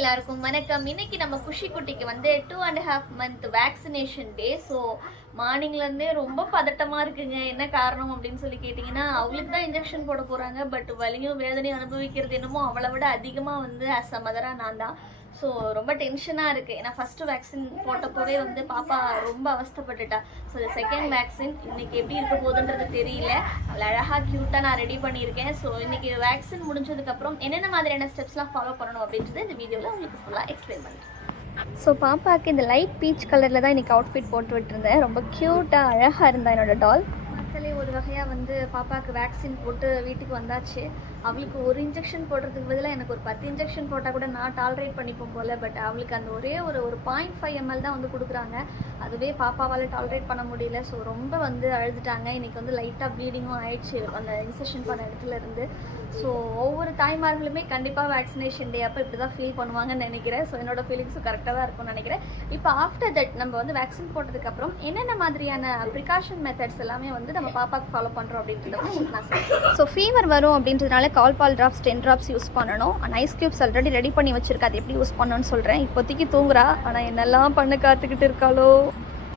எல்லாருக்கும் வணக்கம். இன்னைக்கு நம்ம குஷி குட்டிக்கு வந்து 2.5 month வேக்சினேஷன் டே. ஸோ மார்னிங்லேருந்தே ரொம்ப பதட்டமாக இருக்குங்க. என்ன காரணம் அப்படின்னு சொல்லி கேட்டிங்கன்னா, அவங்களுக்கு தான் இன்ஜெக்ஷன் போட போகிறாங்க. பட் வலியும் வேதனையும் அனுபவிக்கிறது என்னமோ அவளை விட அதிகமாக வந்து ஆஸ் அ மதராக நான் தான். ஸோ ரொம்ப டென்ஷனாக இருக்குது. ஏன்னா ஃபஸ்ட்டு வேக்சின் போட்டப்போவே வந்து பாப்பா ரொம்ப அவஸ்தப்பட்டுட்டா. ஸோ செகண்ட் வேக்சின் இன்னைக்கு எப்படி இருக்க போகுதுன்றது தெரியல. அவளை அழகாக க்யூட்டாக நான் ரெடி பண்ணியிருக்கேன். ஸோ இன்னைக்கு வேக்சின் முடிஞ்சதுக்கப்புறம் என்னென்ன மாதிரியான ஸ்டெப்ஸ்லாம் ஃபாலோ பண்ணணும் அப்படின்றது இந்த வீடியோவில் உங்களுக்கு ஃபுல்லாக எக்ஸ்பிளைன் பண்ணுறேன். ஸோ பாப்பாவுக்கு இந்த லைட் பீச் கலரில் தான் இன்றைக்கி அவுட்ஃபிட் போட்டு விட்டுருந்தேன். ரொம்ப க்யூட்டாக அழகாக இருந்தா என்னோட டால். மக்களே ஒரு வகையாக வந்து பாப்பாவுக்கு வேக்சின் போட்டு வீட்டுக்கு வந்தாச்சு. அவளுக்கு ஒரு இன்ஜெக்ஷன் போடுறதுக்கு பதிலாக எனக்கு ஒரு 10 இன்ஜெக்ஷன் போட்டால் கூட நான் டாலரேட் பண்ணிப்போம் போல். பட் அவளுக்கு அந்த ஒரே ஒரு 0.5 ml தான் வந்து கொடுக்குறாங்க. அதுவே பாப்பாவால் டாலரேட் பண்ண முடியல. ஸோ ரொம்ப வந்து அழுதுட்டாங்க. இன்றைக்கி வந்து லைட்டாக ப்ளீடிங்கும் ஆயிடுச்சு அந்த இன்ஜெக்ஷன் பண்ண இடத்துல இருந்து. ஸோ ஒவ்வொரு தாய்மார்களுமே கண்டிப்பாக வேக்சினேஷன் டே அப்போ இப்படி தான் ஃபீல் பண்ணுவாங்கன்னு நினைக்கிறேன். ஸோ என்னோட ஃபீலிங்ஸும் கரெக்டாக தான் இருக்கும்னு நினைக்கிறேன். இப்போ ஆஃப்டர் தட் நம்ம வந்து வேக்சின் போட்டதுக்கப்புறம் என்னென்ன மாதிரியான ப்ரிகாஷன் மெத்தட்ஸ் எல்லாமே வந்து நம்ம பாப்பாவுக்கு ஃபாலோ பண்ணுறோம் அப்படின்றத உங்களுக்கு நான் சொல்கிறேன். ஸோ ஃபீவர் வரும் அப்படின்றதுனால கால்பால் ட்ராப்ஸ் 10 drops யூஸ் பண்ணணும். ஐஸ் க்யூப்ஸ் ஆல்ரெடி ரெடி பண்ணி வச்சுருக்கா. அது எப்படி யூஸ் பண்ணணும்னு சொல்கிறேன். இப்போதைக்கு தூங்குறா. ஆனால் என்னெல்லாம் பண்ண காத்துக்கிட்டு இருக்காளோ.